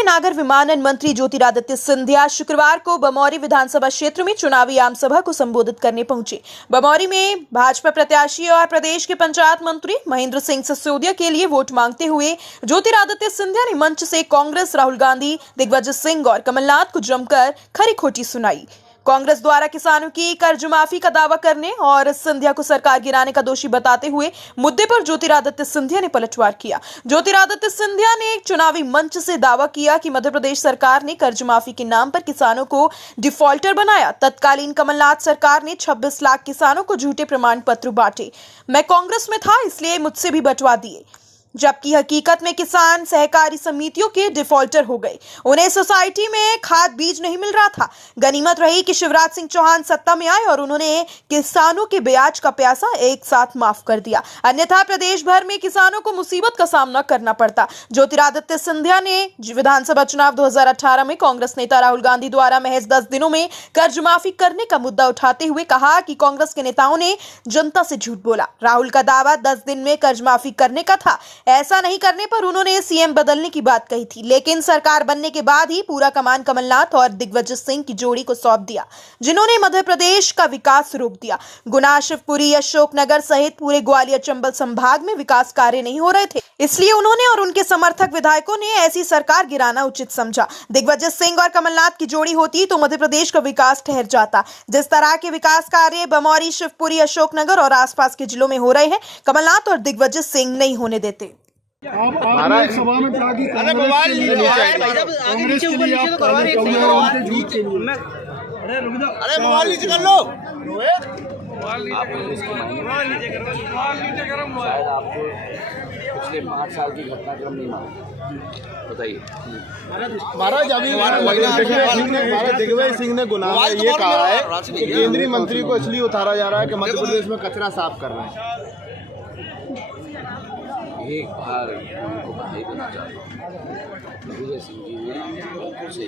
केंद्रीय नागर विमानन मंत्री ज्योतिरादित्य सिंधिया शुक्रवार को बमौरी विधानसभा क्षेत्र में चुनावी आमसभा को संबोधित करने पहुंचे। बमौरी में भाजपा प्रत्याशी और प्रदेश के पंचायत मंत्री महेंद्र सिंह सिसोदिया के लिए वोट मांगते हुए ज्योतिरादित्य सिंधिया ने मंच से कांग्रेस, राहुल गांधी, दिग्विजय सिंह और कमलनाथ को जमकर खरी खोटी सुनाई। कांग्रेस द्वारा किसानों की कर्ज माफी का दावा करने और सिंधिया को सरकार गिराने का दोषी बताते हुए मुद्दे पर ज्योतिरादित्य सिंधिया ने पलटवार किया। ज्योतिरादित्य सिंधिया ने एक चुनावी मंच से दावा किया कि मध्य प्रदेश सरकार ने कर्ज माफी के नाम पर किसानों को डिफॉल्टर बनाया। तत्कालीन कमलनाथ सरकार ने 26 लाख किसानों को झूठे प्रमाण पत्र बांटे। मैं कांग्रेस में था इसलिए मुझसे भी बंटवा दिए, जबकि हकीकत में किसान सहकारी समितियों के डिफॉल्टर हो गए। उन्हें सोसाइटी में खाद बीज नहीं मिल रहा था। गनीमत रही कि शिवराज सिंह चौहान सत्ता में आए और उन्होंने किसानों के ब्याज का पैसा एक साथ माफ कर दिया, अन्यथा प्रदेश भर में किसानों को मुसीबत का सामना करना पड़ता। ज्योतिरादित्य सिंधिया ने विधानसभा चुनाव 2018 में कांग्रेस नेता राहुल गांधी द्वारा महज 10 दिनों में कर्ज माफी करने का मुद्दा उठाते हुए कहा कि कांग्रेस के नेताओं ने जनता से झूठ बोला। राहुल का दावा 10 दिन में कर्ज माफी करने का था। ऐसा नहीं करने पर उन्होंने सीएम बदलने की बात कही थी, लेकिन सरकार बनने के बाद ही पूरा कमान कमलनाथ और दिग्विजय सिंह की जोड़ी को सौंप दिया, जिन्होंने मध्य प्रदेश का विकास रोक दिया। गुना, शिवपुरी, अशोकनगर सहित पूरे ग्वालियर चंबल संभाग में विकास कार्य नहीं हो रहे थे, इसलिए उन्होंने और उनके समर्थक विधायकों ने ऐसी सरकार गिराना उचित समझा। दिग्विजय सिंह और कमलनाथ की जोड़ी होती तो मध्य प्रदेश का विकास ठहर जाता। जिस तरह के विकास कार्य बमौरी, शिवपुरी, अशोकनगर और आसपास के जिलों में हो रहे हैं, कमलनाथ और दिग्विजय सिंह नहीं होने देते। आप सभा में कहा कि कांग्रेस के लिए अरे मोबाइल नीचे कर लो। शायद आपको पिछले 5 साल की घटनाक्रम नहीं मालूम, बताइए। महाराज अभी दिग्विजय सिंह ने गुनाह में ये कहा है कि केंद्रीय मंत्री को इसलिए उतारा जा रहा है कि मध्य प्रदेश में कचरा साफ कर रहे हैं। एक बार उनको बधाई देना चाहता हूँ। दिग्विजय सिंह जी ने बिल्कुल सही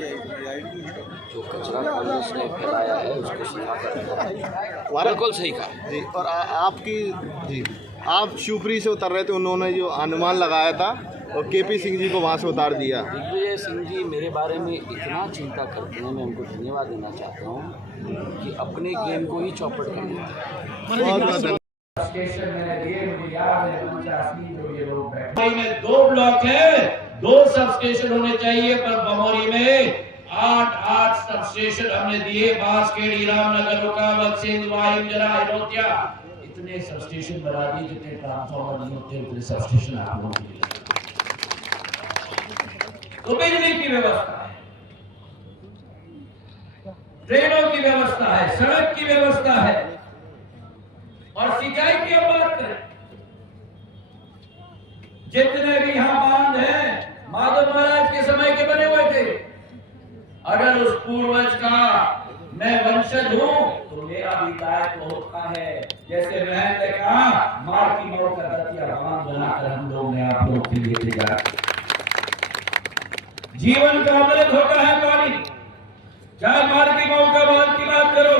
जो कचरा कांग्रेस ने फैलाया है उसको सफा करना बिल्कुल सही कहा जी। और आप शिवपुरी से उतर रहे थे, उन्होंने जो अनुमान लगाया था और केपी सिंह जी को वहाँ से उतार दिया। दिग्विजय सिंह जी मेरे बारे में इतना चिंता करते हैं, मैं उनको धन्यवाद देना चाहता हूँ कि अपने गेम को ही चौपट कर दिया। में 2 ब्लॉक है, 2 सब स्टेशन होने चाहिए, पर बमौरी में 8 सब स्टेशन हमने दिए। बांसखेड़ी, रामनगर, रुकावत, सिंधवाई, इंजरा, हिरोतिया, इतने सब स्टेशन बना दिए जितने ट्रांसफार्मर नहीं होते उतने सब स्टेशन आप लोगों के लिए। तो बिजली की व्यवस्था है, ट्रेनों की व्यवस्था है, सड़क की व्यवस्था है और सिंचाई की अब बात करें, जितने भी यहाँ बांध हैं माधव महाराज के समय के बने हुए थे। अगर उस पूर्वज का मैं वंशज हूं तो मेरा भी दायित्व होता है, जैसे मैंने कहा मार की मौत का दतिया बांध बनाकर हम लोग ने आप लोग के लिए तैयार। जीवन का अमृत होता है पानी, चाहे मार की मौत का बांध की बात करो,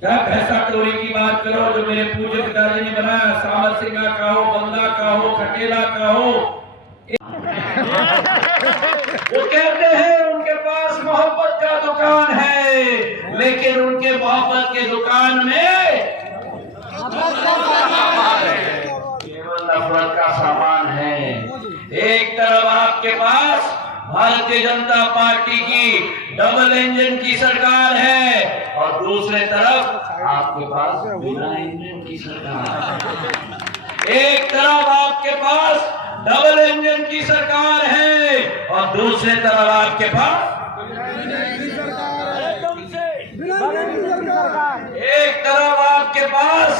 क्या भैंसा टोरी की बात करो जो मेरे पूज्य पिताजी ने बनाया, सामर सिंह का हो, बंदा का हो, खटेला का हो। वो कहते हैं उनके पास मोहब्बत का दुकान है, लेकिन उनके मोहब्बत के दुकान में केवल नफरत का सामान है। एक तरफ आपके पास भारतीय जनता पार्टी की डबल इंजन की सरकार है और दूसरे तरफ आपके पास बिना इंजन की सरकार। एक तरफ आपके पास डबल इंजन की सरकार है और दूसरे तरफ आपके पास एक तरफ आपके पास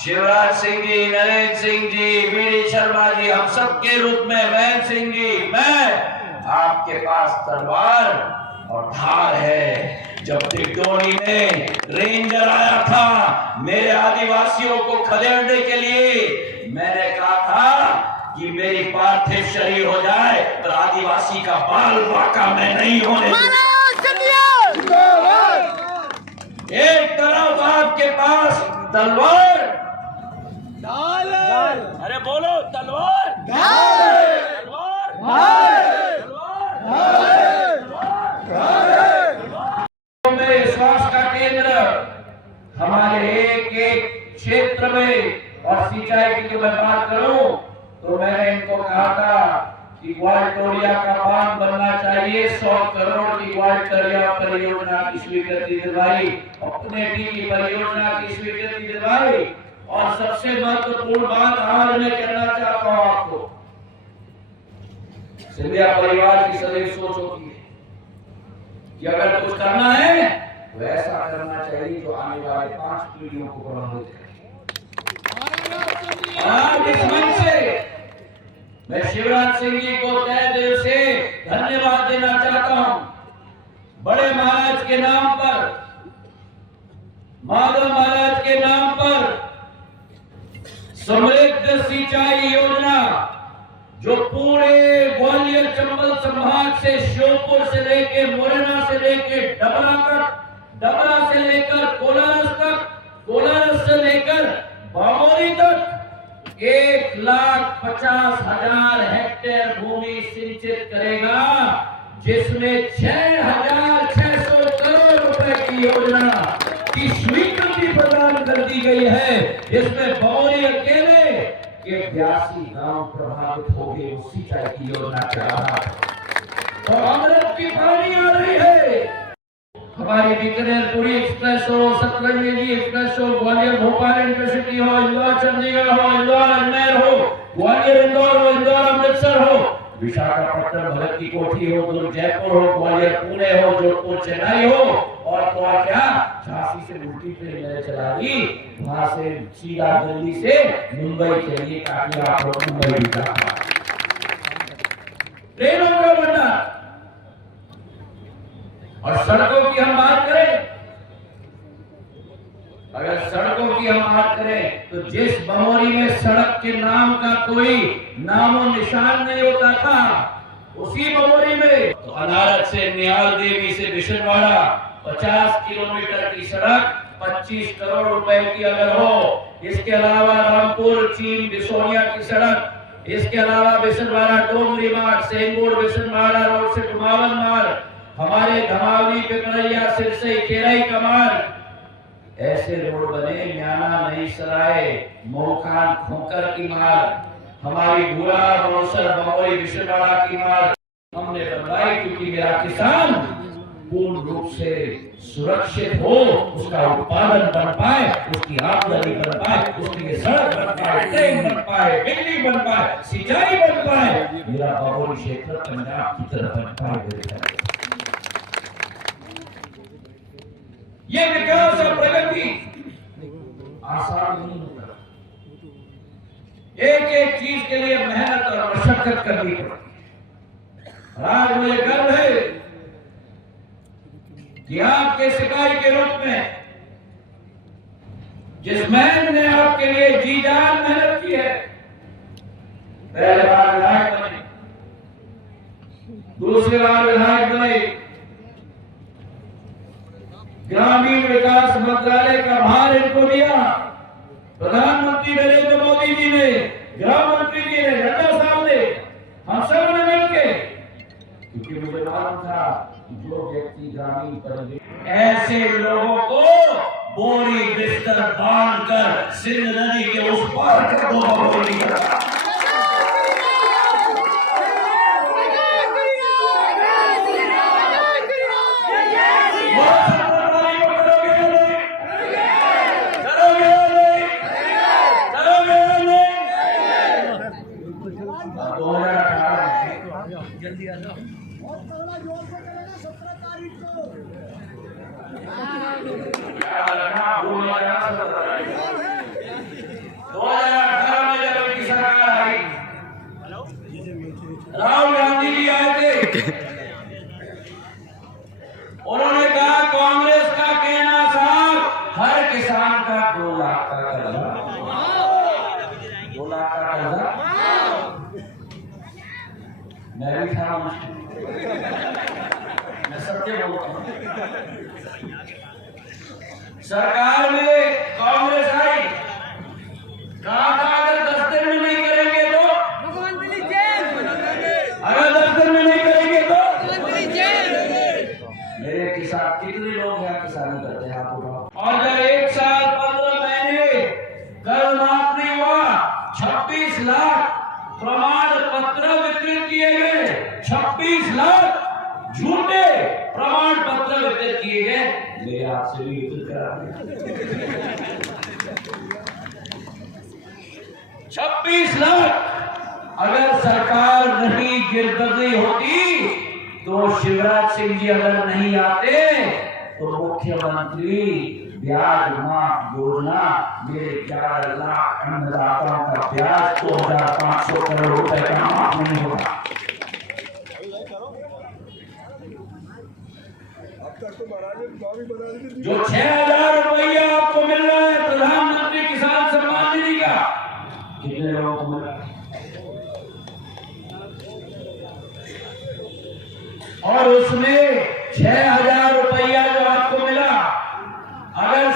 शिवराज सिंह जी, नरेंद्र सिंह जी, वीडी शर्मा जी, हम सब के रूप में महेंद्र सिंह जी, मैं आपके पास तलवार और धार है। जब टिड्डोनी में रेंजर आया था मेरे आदिवासियों को खदेड़ने के लिए, मैंने कहा था कि मेरी पार्थिव शरीर हो जाए पर आदिवासी का बाल बाका मैं नहीं होने दूंगा। एक तरफ आपके पास तलवार, अरे बोलो तलवार, तलवार, क्षेत्र में और सिंचाई की जो मैं बात करूं तो मैंने इनको कहा था कि ग्वालटोरिया का बांध बनना चाहिए, 100 करोड़ की ग्वालटोरिया परियोजना की स्वीकृति दिलवाई, अपने डी की परियोजना की स्वीकृति दिलवाई। और सबसे महत्वपूर्ण बात आज मैं कहना चाहता हूं आपको, सिंधिया परिवार की सदैव सोच होती है कि अगर कुछ करना है तो ऐसा करना चाहिए जो आने वाले 5 पीढ़ियों को प्रभावित करे। आज इस मंच से मैं शिवराज सिंह जी को तहे दिल से धन्यवाद देना चाहता हूं। बड़े महाराज के नाम पर, माधव महाराज के नाम पर समृद्ध सिंचाई योजना जो पूरे ग्वालियर चंबल संभाग से श्योपुर से लेकर मुरैना से लेकर डबरा तक, डबरा से लेकर कोलारस तक, कोलारस से लेकर बामोरी तक 1,50,000 हेक्टेयर भूमि सिंचित करेगा, जिसमें 6,600 करोड़ रुपए की योजना की स्वीकृति प्रदान कर दी गई है, जिसमें बामोरी अकेले के 82 गांव प्रभावित हो गए उस सिंचाई की योजना के आधार और अमृत की पानी आ रही है। हमारी बीकानेर पुरी एक्सप्रेस हो, सतलज एक्सप्रेस हो, ग्वालियर भोपाल इंटरसिटी हो, इंदौर चंडीगढ़ हो, इंदौर अजमेर हो, ग्वालियर इंदौर हो, इंदौर अमृतसर हो, विशाखापट्टनम भरत की कोठी हो, दुर्ग जयपुर हो, ग्वालियर पुणे हो, जोधपुर चेन्नई हो, और तो और क्या झांसी से उल्टी ट्रेन मैंने चला दी, वहां से सीधा दिल्ली से मुंबई चलिए ताकि आप लोग मुंबई भी जा पाए। ट्रेनों का बनना और सड़कों की हम बात करें, अगर सड़कों की हम बात करें तो जिस बमोरी में सड़क के नाम का कोई नामो निशान नहीं होता था, उसी बमोरी में तो अनारत से निहाल देवी से बिशनवाड़ा 50 किलोमीटर की सड़क 25 करोड़ रुपए की अगर हो, इसके अलावा रामपुर चीन बिसोनिया की सड़क, इसके अलावा बिशनवाड़ा डोंगरी मार्ग, सेंगुड़ बिशनवाड़ा रोड से डुमावन मार्ग, हमारे धमावली पिपरैया सिरसई केरई का मार्ग, ऐसे रोड बने, म्याना नई सराय मोखान खोकर की मार्ग, हमारी भूरा बौसर बमोरी बिशनवाड़ा की मार्ग हमने बनवाई, क्योंकि मेरा किसान पूर्ण रूप से सुरक्षित हो, उसका उत्पादन बन पाए, उसकी आमदनी बन पाए, उसके लिए सड़क बन पाए, ट्रेन बन पाए, बिजली बन पाए, सिंचाई बन पाए, मेरा बमोरी क्षेत्र पंजाब की तरफ बन पाए। ये विकास और प्रगति आसान नहीं होता, एक एक चीज के लिए मेहनत और मशक्कत करनी पड़ती। आज मुझे गर्व है कि आपके सिपाही के रूप में जिस मैन ने आपके लिए जी जान मेहनत की है, पहले बार विधायक बने, दूसरी बार विधायक बने, ग्रामीण विकास मंत्रालय का भार इनको दिया, प्रधानमंत्री नरेंद्र मोदी जी ने, गृह मंत्री जी ने, नड्डा साहब ने, हम सब ने मिलकर, क्योंकि मुझे मालूम था जो व्यक्ति ग्रामीण परिवेश ऐसे लोगों को बोरी बिस्तर बांधकर सिंध नदी के उस पार कर दो बोरी राहुल गांधी जी आए थे, उन्होंने कहा कांग्रेस का कहना साहब हर किसान का 2 लाख का कर्जा, 2 लाख का कर्जा। मैं भी था, मैं सत्य बोलता हूं। सरकार में कांग्रेस आई, कहा था अगर 10 दिन में नहीं करेंगे तो, अगर 10 दिन में नहीं करेंगे तो मेरे किसान कितने लोग यहाँ किसानी करते हैं आपको, और जब 1 साल 15 महीने लाख प्रमाण पत्र वितरित किए गए, 26 लाख झूठे प्रमाण पत्र वितरित किए गए। मेरे आपसे भी वितरित करा 26 लाख। अगर सरकार नहीं गिरदगी होती तो शिवराज सिंह जी अगर नहीं आते तो मुख्यमंत्री ब्याज माफ योजना मेरे 11 लाख अन्नदाताओं का ब्याज 2500 करोड़ रुपए का माफ नहीं होगा। जो 6000 रुपया आपको मिल रहा है प्रधानमंत्री किसान सम्मान निधि का, कितने लोगों को मिल रहा है? और उसमें 6000 रुपया जो आपको मिला, अगर